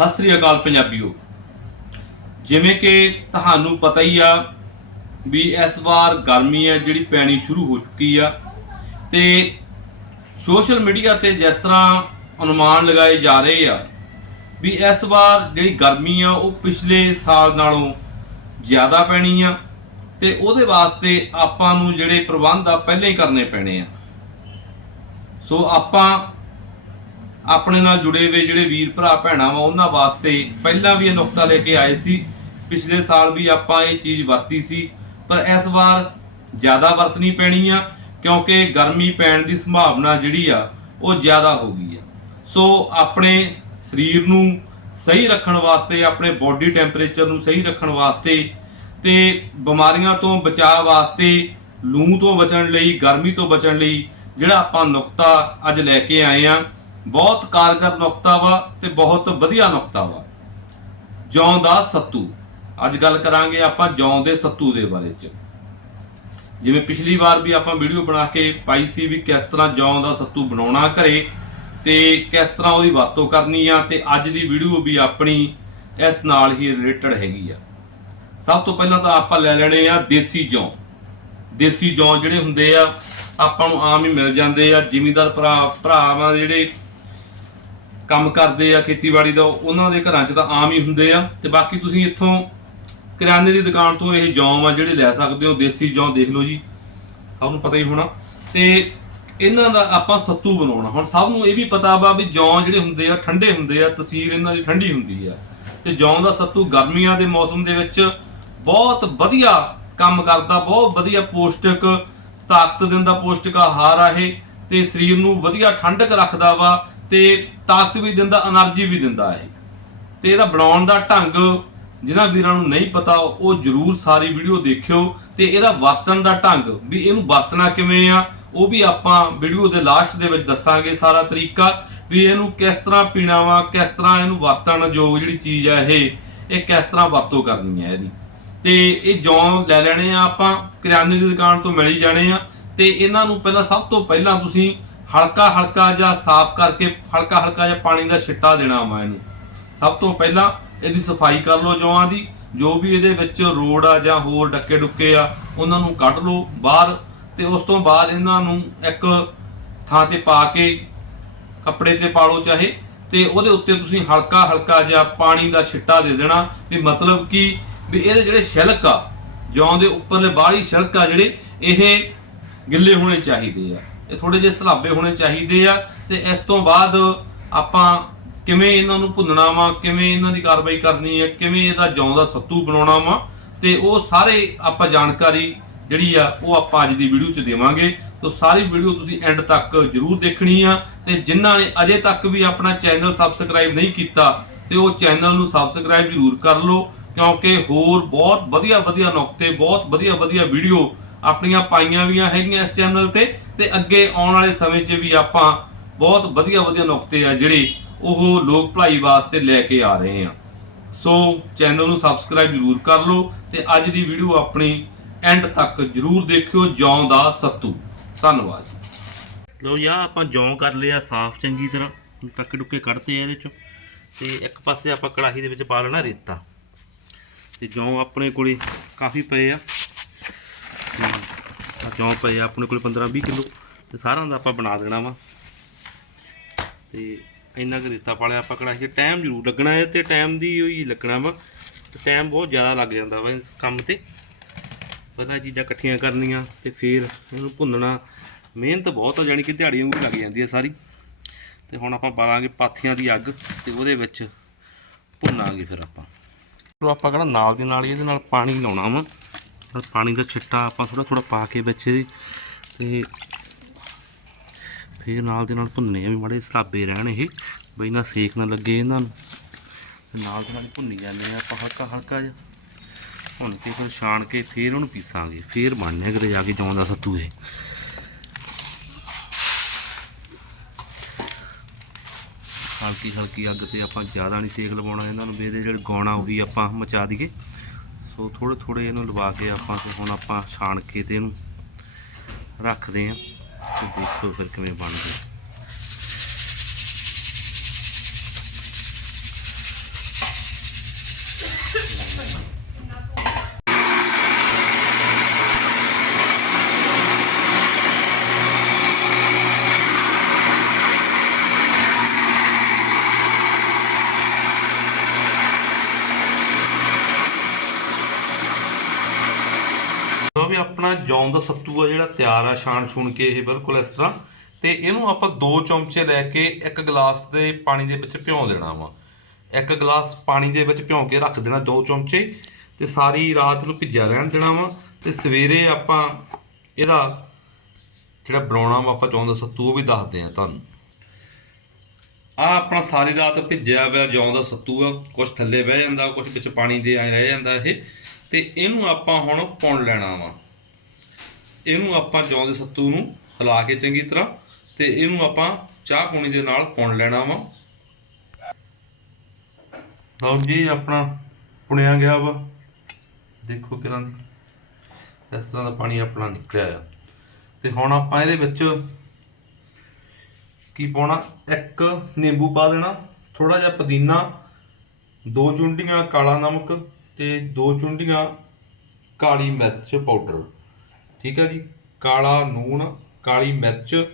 ਸਤਿ ਸ੍ਰੀ ਅਕਾਲ ਪੰਜਾਬੀਓ। ਜਿਵੇਂ ਕਿ ਤੁਹਾਨੂੰ ਪਤਾ ਹੀ ਆ ਵੀ ਇਸ ਵਾਰ ਗਰਮੀ ਹੈ, ਜਿਹੜੀ ਪੈਣੀ ਸ਼ੁਰੂ ਹੋ ਚੁੱਕੀ ਆ। ਤੇ ਸੋਸ਼ਲ ਮੀਡੀਆ ਤੇ ਜਿਸ ਤਰ੍ਹਾਂ ਅਨੁਮਾਨ ਲਗਾਏ ਜਾ ਰਹੇ ਆ ਵੀ ਇਸ ਵਾਰ ਜਿਹੜੀ ਗਰਮੀ ਆ, ਉਹ ਪਿਛਲੇ ਸਾਲ ਨਾਲੋਂ ਜ਼ਿਆਦਾ ਪੈਣੀ ਆ ਤੇ ਉਹਦੇ ਵਾਸਤੇ ਆਪਾਂ ਨੂੰ ਜਿਹੜੇ ਪ੍ਰਬੰਧ ਆ, ਪਹਿਲਾਂ ਹੀ ਕਰਨੇ ਪੈਣੇ ਆ। ਸੋ ਆਪਾਂ ਆਪਣੇ ਨਾਲ ਜੁੜੇ ਹੋਏ ਜਿਹੜੇ ਵੀਰ ਭਰਾ ਭੈਣਾਂ ਵਾ, ਉਹਨਾਂ ਵਾਸਤੇ ਪਹਿਲਾਂ ਵੀ ਇਹ ਨੁਕਤਾ ਲੈ ਕੇ ਆਏ ਸੀ। ਪਿਛਲੇ ਸਾਲ ਵੀ ਆਪਾਂ ਇਹ ਚੀਜ਼ ਵਰਤੀ ਸੀ, ਪਰ ਇਸ ਵਾਰ ਜ਼ਿਆਦਾ ਵਰਤਣੀ ਪੈਣੀ ਆ, ਕਿਉਂਕਿ ਗਰਮੀ ਪੈਣ ਦੀ ਸੰਭਾਵਨਾ ਜਿਹੜੀ ਆ, ਉਹ ਜ਼ਿਆਦਾ ਹੋ ਗਈ ਆ। ਸੋ ਆਪਣੇ ਸਰੀਰ ਨੂੰ ਸਹੀ ਰੱਖਣ ਵਾਸਤੇ, ਆਪਣੇ ਬੋਡੀ ਟੈਂਪਰੇਚਰ ਨੂੰ ਸਹੀ ਰੱਖਣ ਵਾਸਤੇ ਤੇ ਬਿਮਾਰੀਆਂ ਤੋਂ ਬਚਾਅ ਵਾਸਤੇ, ਲੂ ਤੋਂ ਬਚਣ ਲਈ, ਗਰਮੀ ਤੋਂ ਬਚਣ ਲਈ ਜਿਹੜਾ ਆਪਾਂ ਨੁਕਤਾ ਅੱਜ ਲੈ ਕੇ ਆਏ ਆ ਬਹੁਤ ਕਾਰਗਰ ਨੁਕਤਾ ਵਾ ਤੇ ਬਹੁਤ ਵਧੀਆ ਨੁਕਤਾ ਵਾ। ਜੌਂ ਦਾ ਸੱਤੂ। ਅੱਜ ਗੱਲ ਕਰਾਂਗੇ ਆਪਾਂ ਜੌਂ ਦੇ ਸੱਤੂ ਦੇ ਬਾਰੇ ਚ। ਜਿਵੇਂ ਪਿਛਲੀ ਵਾਰ ਵੀ ਆਪਾਂ ਵੀਡੀਓ ਬਣਾ ਕੇ ਪਾਈ ਸੀ ਵੀ ਕਿਸ ਤਰ੍ਹਾਂ ਜੌਂ ਦਾ ਸੱਤੂ ਬਣਾਉਣਾ ਘਰੇ ਤੇ ਕਿਸ ਤਰ੍ਹਾਂ ਉਹਦੀ ਵਰਤੋਂ ਕਰਨੀ ਆ ਤੇ ਅੱਜ ਦੀ ਵੀਡੀਓ ਵੀ ਆਪਣੀ ਇਸ ਨਾਲ ਹੀ ਰਿਲੇਟਡ ਹੈਗੀ ਆ। ਸਭ ਤੋਂ ਪਹਿਲਾਂ ਤਾਂ ਆਪਾਂ ਲੈ ਲੈਣੇ ਆ ਦੇਸੀ ਜੌਂ। ਦੇਸੀ ਜੌਂ ਜਿਹੜੇ ਹੁੰਦੇ ਆ, ਆਪਾਂ ਨੂੰ ਆਮ ਹੀ ਮਿਲ ਜਾਂਦੇ ਆ, ਜ਼ਿਮੀਦਾਰ ਭਰਾ ਭਰਾਵਾਂ ਜਿਹੜੇ ਕੰਮ ਕਰਦੇ ਆ ਖੇਤੀਬਾੜੀ ਦਾ, ਉਹਨਾਂ ਦੇ ਘਰਾਂ 'ਚ ਤਾਂ ਆਮ ਹੀ ਹੁੰਦੇ ਆ। ਤੇ ਬਾਕੀ ਤੁਸੀਂ ਇੱਥੋਂ ਕਿਰਾਨੇ ਦੀ ਦੁਕਾਨ ਤੋਂ ਇਹ ਜੌਂ ਆ ਜਿਹੜੇ ਲੈ ਸਕਦੇ ਹੋ, ਦੇਸੀ ਜੌਂ ਦੇਖ ਲਓ ਜੀ, ਸਭ ਨੂੰ ਪਤਾ ਹੀ ਹੋਣਾ। ਤੇ ਇਹਨਾਂ ਦਾ ਆਪਾਂ ਸੱਤੂ ਬਣਾਉਣਾ। ਹੁਣ ਸਭ ਨੂੰ ਇਹ ਵੀ ਪਤਾ ਵਾ ਵੀ ਜੌਂ ਜਿਹੜੇ ਹੁੰਦੇ ਆ, ਠੰਡੇ ਹੁੰਦੇ ਆ, ਤਸੀਰ ਇਹਨਾਂ ਦੀ ਠੰਡੀ ਹੁੰਦੀ ਆ। ਤੇ ਜੌਂ ਦਾ ਸੱਤੂ ਗਰਮੀਆਂ ਦੇ ਮੌਸਮ ਦੇ ਵਿੱਚ ਬਹੁਤ ਵਧੀਆ ਕੰਮ ਕਰਦਾ, ਬਹੁਤ ਵਧੀਆ ਪੌਸ਼ਟਿਕ ਤਾਕਤ ਦਿੰਦਾ, ਪੌਸ਼ਟਿਕ ਆਹਾਰ ਆ ਇਹ। ਤੇ ਸਰੀਰ ਨੂੰ ਵਧੀਆ ਠੰਡਕ ਰੱਖਦਾ ਵਾ ਤੇ ਤਾਕਤ ਵੀ ਦਿੰਦਾ એનર્ਜੀ ਵੀ ਦਿੰਦਾ ਇਹ। ਤੇ ਇਹਦਾ ਬਣਾਉਣ ਦਾ ਢੰਗ ਜਿਹਨਾਂ ਵੀਰਾਂ ਨੂੰ ਨਹੀਂ ਪਤਾ, ਉਹ ਜਰੂਰ ਸਾਰੀ ਵੀਡੀਓ ਦੇਖਿਓ ਤੇ ਇਹਦਾ ਵਰਤਣ ਦਾ ਢੰਗ ਵੀ ਇਹਨੂੰ ਵਰਤਣਾ ਕਿਵੇਂ ਆ, ਉਹ ਵੀ ਆਪਾਂ ਵੀਡੀਓ ਦੇ ਲਾਸਟ ਦੇ ਵਿੱਚ ਦੱਸਾਂਗੇ ਸਾਰਾ ਤਰੀਕਾ ਵੀ ਇਹਨੂੰ ਕਿਸ ਤਰ੍ਹਾਂ ਪੀਣਾ ਵਾ ਕਿਸ ਤਰ੍ਹਾਂ ਇਹਨੂੰ ਵਰਤਣ ਯੋਗ ਜਿਹੜੀ ਚੀਜ਼ ਆ ਇਹ ਇਹ ਕਿਸ ਤਰ੍ਹਾਂ ਵਰਤੋਂ ਕਰਨੀ ਹੈ ਇਹਦੀ। ਤੇ ਇਹ ਜੌਂ ਲੈ ਲੈਣੇ ਆ ਆਪਾਂ, ਕਿਰਿਆਨੇ ਦੀ ਦੁਕਾਨ ਤੋਂ ਮਿਲ ਹੀ ਜਾਣੇ ਆ। ਤੇ ਇਹਨਾਂ ਨੂੰ ਪਹਿਲਾਂ ਸਭ ਤੋਂ ਪਹਿਲਾਂ ਤੁਸੀਂ ਹਲਕਾ ਹਲਕਾ ਜਿਹਾ ਸਾਫ਼ ਕਰਕੇ, ਹਲਕਾ ਹਲਕਾ ਜਿਹਾ ਪਾਣੀ ਦਾ ਛਿੱਟਾ ਦੇਣਾ ਵਾ ਇਹਨੂੰ। ਸਭ ਤੋਂ ਪਹਿਲਾਂ ਇਹਦੀ ਸਫ਼ਾਈ ਕਰ ਲਓ ਜੌਆਂ ਦੀ। ਜੋ ਵੀ ਇਹਦੇ ਵਿੱਚ ਰੋੜ ਆ ਜਾਂ ਹੋਰ ਡੱਕੇ ਡੁੱਕੇ ਆ, ਉਹਨਾਂ ਨੂੰ ਕੱਢ ਲਓ ਬਾਹਰ ਤੇ ਉਸ ਤੋਂ ਬਾਅਦ ਇਹਨਾਂ ਨੂੰ ਇੱਕ ਥਾਂ ਤੇ ਪਾ ਕੇ, ਕੱਪੜੇ ਤੇ ਪਾ ਲਓ ਚਾਹੇ, ਤੇ ਉਹਦੇ ਉੱਤੇ ਤੁਸੀਂ ਹਲਕਾ ਹਲਕਾ ਜਿਹਾ ਪਾਣੀ ਦਾ ਛਿੱਟਾ ਦੇ ਦੇਣਾ। ਵੀ ਮਤਲਬ ਕਿ? ਵੀ ਇਹਦੇ ਜਿਹੜੇ ਛਿਲਕ ਆ ਜੌਂ ਦੇ ਉੱਪਰਲੇ ਬਾਹਰੀ ਛਿਲਕ ਆ ਜਿਹੜੇ, ਇਹ ਗਿੱਲੇ ਹੋਣੇ ਚਾਹੀਦੇ ਆ। ਇਹ ਥੋੜੇ ਜਿਹੇ ਸਲਾਬੇ ਹੋਣੇ ਚਾਹੀਦੇ ਆ ਤੇ ਇਸ ਤੋਂ ਬਾਅਦ ਆਪਾਂ ਕਿਵੇਂ ਇਹਨਾਂ ਨੂੰ ਭੁੰਨਣਾ ਵਾ, ਕਿਵੇਂ ਇਹਨਾਂ ਦੀ ਕਾਰਵਾਈ ਕਰਨੀ ਹੈ ਕਿਵੇਂ ਇਹਦਾ ਜੌਂ ਦਾ ਸੱਤੂ ਬਣਾਉਣਾ ਵਾ, ਤੇ ਉਹ ਸਾਰੇ ਆਪਾਂ ਜਾਣਕਾਰੀ ਜਿਹੜੀ ਆ, ਉਹ ਆਪਾਂ ਅੱਜ ਦੀ ਵੀਡੀਓ 'ਚ ਦੇਵਾਂਗੇ। ਤੋਂ ਸਾਰੀ ਵੀਡੀਓ ਤੁਸੀਂ ਐਂਡ ਤੱਕ ਜਰੂਰ ਦੇਖਣੀ ਆ ਤੇ ਜਿਨ੍ਹਾਂ ਨੇ ਅਜੇ ਤੱਕ ਵੀ ਆਪਣਾ ਚੈਨਲ ਸਬਸਕ੍ਰਾਈਬ ਨਹੀਂ ਕੀਤਾ ਤੇ ਉਹ ਚੈਨਲ ਨੂੰ ਸਬਸਕ੍ਰਾਈਬ ਜਰੂਰ ਕਰ ਲਓ, ਕਿਉਂਕਿ ਹੋਰ ਬਹੁਤ ਵਧੀਆ ਵਧੀਆ ਨੁਕਤੇ, ਬਹੁਤ ਵਧੀਆ ਵਧੀਆ ਵੀਡੀਓ ਆਪਣੀਆਂ ਪਾਈਆਂ ਵੀ ਹੈਗੀਆਂ ਇਸ ਚੈਨਲ ਤੇ ਤੇ ਅੱਗੇ ਆਉਣ ਵਾਲੇ ਸਮੇਂ 'ਚ ਵੀ ਆਪਾਂ ਬਹੁਤ ਵਧੀਆ ਵਧੀਆ ਨੁਕਤੇ ਆ ਜਿਹੜੇ ਉਹ ਲੋਕ ਭਲਾਈ ਵਾਸਤੇ ਲੈ ਕੇ ਆ ਰਹੇ ਆ। ਸੋ ਚੈਨਲ ਨੂੰ ਸਬਸਕ੍ਰਾਈਬ ਜਰੂਰ ਕਰ ਲਓ ਤੇ ਅੱਜ ਦੀ ਵੀਡੀਓ ਆਪਣੀ ਐਂਡ ਤੱਕ ਜਰੂਰ ਦੇਖਿਓ। ਜੌਂ ਦਾ ਸੱਤੂ। ਧੰਨਵਾਦ ਲੋ ਯਾ ਆਪਾਂ ਜੌਂ ਕਰ ਲਿਆ ਸਾਫ਼ ਚੰਗੀ ਤਰ੍ਹਾਂ। ਟੱਕੇ ਟੁੱਕੇ ਕੱਢਤੇ ਆ ਇਹਦੇ ਚੋਂ। ਤੇ ਇੱਕ ਪਾਸੇ ਆਪਾਂ ਕੜਾਹੀ ਦੇ ਵਿੱਚ ਪਾ ਲੈਣਾ ਰੇਤਾ। ਤੇ ਜੌਂ ਆਪਣੇ ਕੋਲੇ ਕਾਫੀ ਪਏ ਆ। ਆਹ ਪਏ ਆਪਣੇ ਕੋਲ 15 20 ਕਿਲੋ ਤੇ ਸਾਰਿਆਂ ਦਾ ਆਪਾਂ ਬਣਾ ਦੇਣਾ ਵਾ। ਤੇ ਇੰਨਾ ਕੁ ਰੇਤਾ ਪਾਲਿਆ ਆਪਾਂ ਕੜਾਹੀ ਟਾਈਮ ਜ਼ਰੂਰ ਲੱਗਣਾ ਹੈ ਤੇ ਟਾਈਮ ਦੀ ਹੀ ਲੱਗਣਾ ਵਾ। ਤੇ ਟਾਈਮ ਬਹੁਤ ਜ਼ਿਆਦਾ ਲੱਗ ਜਾਂਦਾ ਵਾ ਇਸ ਕੰਮ ਤੇ। ਪਹਿਲਾਂ ਇਹ ਚੀਜ਼ਾਂ ਇਕੱਠੀਆਂ ਕਰਨੀਆਂ ਤੇ ਫਿਰ ਇਹਨੂੰ ਭੁੰਨਣਾ। ਮਿਹਨਤ ਬਹੁਤ ਆ, ਜਾਣੀ ਕਿ ਦਿਹਾੜੀ ਵਾਂਗੂ ਲੱਗ ਜਾਂਦੀ ਹੈ ਸਾਰੀ। ਤੇ ਹੁਣ ਆਪਾਂ ਬਾਲਾਂਗੇ ਪਾਥੀਆਂ ਦੀ ਅੱਗ ਤੇ ਉਹਦੇ ਵਿੱਚ ਭੁੰਨਾਂਗੇ ਫਿਰ ਆਪਾਂ। ਚਲੋ ਆਪਾਂ ਕਿਹੜਾ ਨਾਲ ਦੀ ਨਾਲ ਹੀ ਇਹਦੇ ਨਾਲ ਪਾਣੀ ਲਾਉਣਾ ਵਾ। ਥੋੜ੍ਹਾ ਪਾਣੀ ਦਾ ਛਿੱਟਾ ਆਪਾਂ ਥੋੜਾ ਥੋੜਾ ਪਾ ਕੇ ਵਿੱਚ ਇਹਦੇ ਤੇ ਫਿਰ ਨਾਲ ਦੇ ਨਾਲ ਭੁੰਨਣੇ ਆ ਵੀ ਮਾੜੇ ਸਲਾਬੇ ਰਹਿਣ ਇਹ, ਬਈ ਨਾ ਸੇਕ ਨਾ ਲੱਗੇ ਇਹਨਾਂ ਨੂੰ। ਨਾਲ ਦੇ ਨਾਲ ਭੁੰਨੀ ਜਾਂਦੇ ਆ ਆਪਾਂ ਹਲਕਾ ਹਲਕਾ ਜਿਹਾ। ਭੁੰਨ ਕੇ ਫਿਰ ਛਾਣ ਕੇ ਫਿਰ ਉਹਨੂੰ ਪੀਸਾਂਗੇ, ਫਿਰ ਬਣਨੇ ਕਿਤੇ ਜਾ ਕੇ ਜੌਂ ਸੱਤੂ ਇਹ। ਹਲਕੀ ਹਲਕੀ ਅੱਗ ਤੇ ਆਪਾਂ ਜ਼ਿਆਦਾ ਨਹੀਂ ਸੇਕ ਲਵਾਉਣਾ ਇਹਨਾਂ ਨੂੰ, ਵੀ ਇਹਦੇ ਜਿਹੜੇ ਗਾਉਣਾ ਉਹੀ ਆਪਾਂ ਮਚਾ ਦਈਏ। ਸੋ ਥੋੜੇ ਥੋੜੇ ਇਹਨੂੰ ਲਵਾ ਕੇ ਆਪਾਂ ਹੁਣ ਆਪਾਂ ਛਾਣ ਕੇ ਤੇ ਇਹਨੂੰ ਰੱਖਦੇ ਆਂ ਤੇ ਦੇਖੋ ਫਿਰ ਕਿਵੇਂ ਬਣਦੇ ਵੀ ਆਪਣਾ ਜੌਂ ਦਾ ਸੱਤੂ ਆ ਜਿਹੜਾ ਤਿਆਰ ਆ ਛਾਣ ਛੁਣ ਕੇ ਇਹ ਬਿਲਕੁਲ ਇਸ ਤਰ੍ਹਾਂ। ਤੇ ਇਹਨੂੰ ਆਪਾਂ ਦੋ ਚਮਚੇ ਲੈ ਕੇ ਇੱਕ ਗਲਾਸ ਦੇ ਪਾਣੀ ਦੇ ਵਿੱਚ ਭਿਉਂ ਦੇਣਾ ਵਾ। ਇੱਕ ਗਲਾਸ ਪਾਣੀ ਦੇ ਵਿੱਚ ਭਿਉਂ ਕੇ ਰੱਖ ਦੇਣਾ ਦੋ ਚਮਚੇ। ਤੇ ਸਾਰੀ ਰਾਤ ਨੂੰ ਭਿੱਜਿਆ ਰਹਿਣ ਦੇਣਾ ਵਾ। ਤੇ ਸਵੇਰੇ ਆਪਾਂ ਇਹਦਾ ਜਿਹੜਾ ਬਣਾਉਣਾ ਵਾ ਆਪਾਂ ਜੌਂ ਦਾ ਸੱਤੂ, ਉਹ ਵੀ ਦੱਸਦੇ ਆ ਤੁਹਾਨੂੰ। ਆ ਆਪਣਾ ਸਾਰੀ ਰਾਤ ਭਿੱਜਿਆ ਹੋਇਆ ਜੌਂ ਦਾ ਸੱਤੂ ਆ। ਕੁਝ ਥੱਲੇ ਬਹਿ ਜਾਂਦਾ ਕੁਝ ਵਿੱਚ ਪਾਣੀ ਦੇ ਆ ਰਹਿ ਜਾਂਦਾ ਇਹ। ਤੇ ਇਹਨੂੰ ਆਪਾਂ ਹੁਣ ਪੁਣ ਲੈਣਾ ਵਾ। ਇਹਨੂੰ ਆਪਾਂ ਜੌਂ ਦੇ ਸੱਤੂ ਨੂੰ ਹਿਲਾ ਕੇ ਚੰਗੀ ਤਰ੍ਹਾਂ ਤੇ ਇਹਨੂੰ ਆਪਾਂ ਚਾਹ ਪੂਣੀ ਦੇ ਨਾਲ ਪੁਣ ਲੈਣਾ ਵਾ। ਲਓ ਜੀ ਆਪਣਾ ਪੁਣਿਆ ਗਿਆ ਵਾ। ਦੇਖੋ ਕਿਰਾਂ ਦੀ ਇਸ ਤਰ੍ਹਾਂ ਦਾ ਪਾਣੀ ਆਪਣਾ ਨਿਕਲਿਆ ਆ। ਤੇ ਹੁਣ ਆਪਾਂ ਇਹਦੇ ਵਿੱਚ ਕੀ ਪਾਉਣਾ? ਇੱਕ ਨਿੰਬੂ ਪਾ ਦੇਣਾ ਥੋੜਾ ਜਿਹਾ ਪੁਦੀਨਾ, ਦੋ ਚੁੰਡੀਆਂ, ਕਾਲਾ ਨਮਕ ਤੇ ਦੋ ਚੁੰਡੀਆਂ ਕਾਲੀ ਮਿਰਚ ਪਾਊਡਰ। ਠੀਕ ਹੈ ਜੀ? ਕਾਲਾ ਨੂਣ, ਕਾਲੀ ਮਿਰਚ,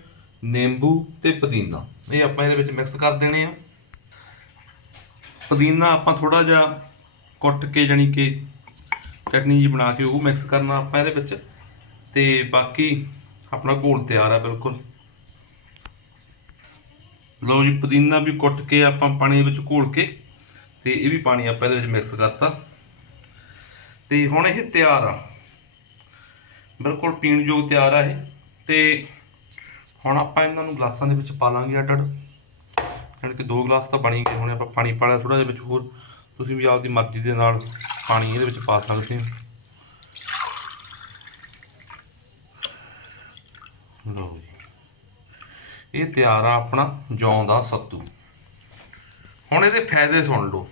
ਨਿੰਬੂ ਤੇ ਪੁਦੀਨਾ। ਇਹ ਆਪਾਂ ਇਹਦੇ ਵਿੱਚ ਮਿਕਸ ਕਰ ਦੇਣੇ ਆ। ਪੁਦੀਨਾ ਆਪਾਂ ਥੋੜਾ ਜਿਹਾ ਕੁੱਟ ਕੇ ਜਾਨੀ ਕਿ ਚਟਨੀ ਜੀ ਬਣਾ ਕੇ ਉਹ ਮਿਕਸ ਕਰਨਾ ਆਪਾਂ ਇਹਦੇ ਵਿੱਚ। ਤੇ ਬਾਕੀ ਆਪਣਾ ਘੋਲ ਤਿਆਰ ਆ ਬਿਲਕੁਲ। ਲਓ ਜੀ, ਪੁਦੀਨਾ ਵੀ ਕੁੱਟ ਕੇ ਆਪਾਂ ਪਾਣੀ ਦੇ ਵਿੱਚ ਘੋਲ ਕੇ ਤੇ ਇਹ ਵੀ ਪਾਣੀ ਆਪਾਂ ਇਹਦੇ ਵਿੱਚ ਮਿਕਸ ਕਰਤਾ। ਤੇ ਹੁਣ ਇਹ ਤਿਆਰ ਆ। ਬਿਲਕੁਲ ਪੀਣ ਯੋਗ ਤਿਆਰ ਆ ਇਹ। ਤੇ ਹੁਣ ਆਪਾਂ ਇਹਨਾਂ ਨੂੰ ਗਲਾਸਾਂ ਦੇ ਵਿੱਚ ਪਾ ਲਾਂਗੇ ਅੱਡ ਅੱਡ ਜਾਣੀ ਕਿ ਦੋ ਗਲਾਸ ਤਾਂ ਬਣੀ ਗਏ ਹੁਣ, ਆਪਾਂ ਪਾਣੀ ਪਾ ਲਿਆ ਥੋੜਾ ਜਿਹਾ ਵਿੱਚ ਹੋਰ। ਤੁਸੀਂ ਵੀ ਆਪਦੀ ਮਰਜ਼ੀ ਦੇ ਨਾਲ ਪਾਣੀ ਇਹਦੇ ਵਿੱਚ ਪਾ ਸਕਦੇ ਹੋ। ਲਓ ਜੀ। ਇਹ ਤਿਆਰ ਆ ਆਪਣਾ ਜੌਂ ਦਾ ਸੱਤੂ। ਹੁਣ ਇਹਦੇ ਫਾਇਦੇ ਸੁਣ ਲਓ।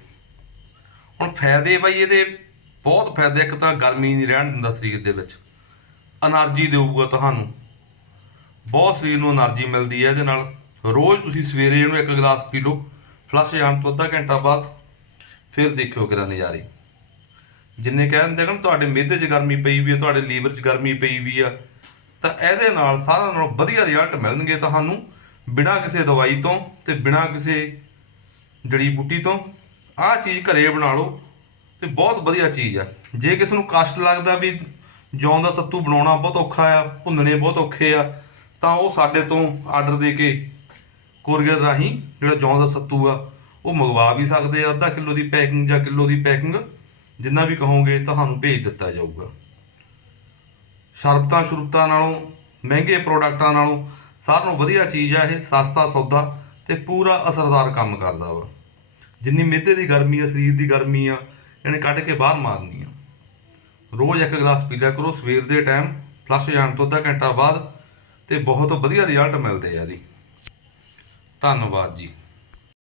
ਹੁਣ ਫਾਇਦੇ ਬਾਈ ਇਹਦੇ ਬਹੁਤ ਫਾਇਦਾ, ਇੱਕ ਤਾਂ ਗਰਮੀ ਨਹੀਂ ਰਹਿਣ ਦਿੰਦਾ ਸਰੀਰ ਦੇ ਵਿੱਚ। એનર્ਜੀ ਦੇਊਗਾ ਤੁਹਾਨੂੰ। ਬਹੁਤ ਸਰੀਰ ਨੂੰ એનર્ਜੀ ਮਿਲਦੀ ਹੈ ਇਹਦੇ ਨਾਲ। ਰੋਜ਼ ਤੁਸੀਂ ਸਵੇਰੇ ਇਹਨੂੰ ਇੱਕ ਗਲਾਸ ਪੀ ਲਓ। ਫਲਸ਼ ਜਾਣ ਤੋਂ ਅੱਧਾ ਘੰਟਾ ਬਾਅਦ ਫਿਰ ਦੇਖਿਓ ਕਿਹੜਾ ਨਜ਼ਾਰੇ। ਜਿੰਨੇ ਕਹਿ ਦਿੰਦੇ ਹਨ ਤੁਹਾਡੇ ਮਿਹਦੇ 'ਚ ਗਰਮੀ ਪਈ ਵੀ ਹੈ, ਤੁਹਾਡੇ ਲੀਵਰ 'ਚ ਗਰਮੀ ਪਈ ਵੀ ਆ ਤਾਂ ਇਹਦੇ ਨਾਲ ਸਾਰਿਆਂ ਨਾਲੋਂ ਵਧੀਆ ਰਿਜ਼ਲਟ ਮਿਲਣਗੇ ਤੁਹਾਨੂੰ ਬਿਨਾਂ ਕਿਸੇ ਦਵਾਈ ਤੋਂ ਤੇ ਬਿਨਾਂ ਕਿਸੇ ਜੜੀ ਬੂਟੀ ਤੋਂ। ਆਹ ਚੀਜ਼ ਘਰੇ ਬਣਾ ਲਓ। ਤੇ ਬਹੁਤ ਵਧੀਆ ਚੀਜ਼ ਆ। ਜੇ ਕਿਸੇ ਨੂੰ ਕਸ਼ਟ ਲੱਗਦਾ ਵੀ ਜੌਂ ਦਾ ਸੱਤੂ ਬਣਾਉਣਾ ਬਹੁਤ ਔਖਾ ਆ, ਭੁੰਨਣੇ ਬਹੁਤ ਔਖੇ ਆ, ਤਾਂ ਉਹ ਸਾਡੇ ਤੋਂ ਆਰਡਰ ਦੇ ਕੇ ਕੋਰੀਅਰ ਰਾਹੀਂ ਜਿਹੜਾ ਜੌਂ ਦਾ ਸੱਤੂ ਆ, ਉਹ ਮੰਗਵਾ ਵੀ ਸਕਦੇ ਆ। ਅੱਧਾ ਕਿਲੋ ਦੀ ਪੈਕਿੰਗ ਜਾਂ ਕਿਲੋ ਦੀ ਪੈਕਿੰਗ ਜਿੰਨਾ ਵੀ ਕਹੋਗੇ ਤੁਹਾਨੂੰ ਭੇਜ ਦਿੱਤਾ ਜਾਊਗਾ। ਸ਼ਰਬਤਾਂ ਸ਼ੁਰਬਤਾਂ ਨਾਲੋਂ, ਮਹਿੰਗੇ ਪ੍ਰੋਡਕਟਾਂ ਨਾਲੋਂ ਸਾਰਿਆਂ ਨਾਲੋਂ ਵਧੀਆ ਚੀਜ਼ ਆ ਇਹ, ਸਸਤਾ ਸੌਦਾ ਤੇ ਪੂਰਾ ਅਸਰਦਾਰ ਕੰਮ ਕਰਦਾ ਵਾ। ਜਿੰਨੀ ਮਿਹਦੇ ਦੀ ਗਰਮੀ ਆ, ਸਰੀਰ ਦੀ ਗਰਮੀ ਆ ਇਹਨੇ ਕੱਢ ਕੇ ਬਾਹਰ ਮਾਰਨੀ ਆ। ਰੋਜ਼ ਇੱਕ ਗਲਾਸ ਪੀ ਲਿਆ ਕਰੋ, ਸਵੇਰ ਦੇ ਟਾਈਮ ਫਲਸ਼ ਜਾਣ ਤੋਂ ਅੱਧਾ ਘੰਟਾ ਬਾਅਦ ਤੇ ਬਹੁਤ ਵਧੀਆ ਰਿਜ਼ਲਟ ਮਿਲਦੇ ਆ ਜੀ। ਧੰਨਵਾਦ ਜੀ।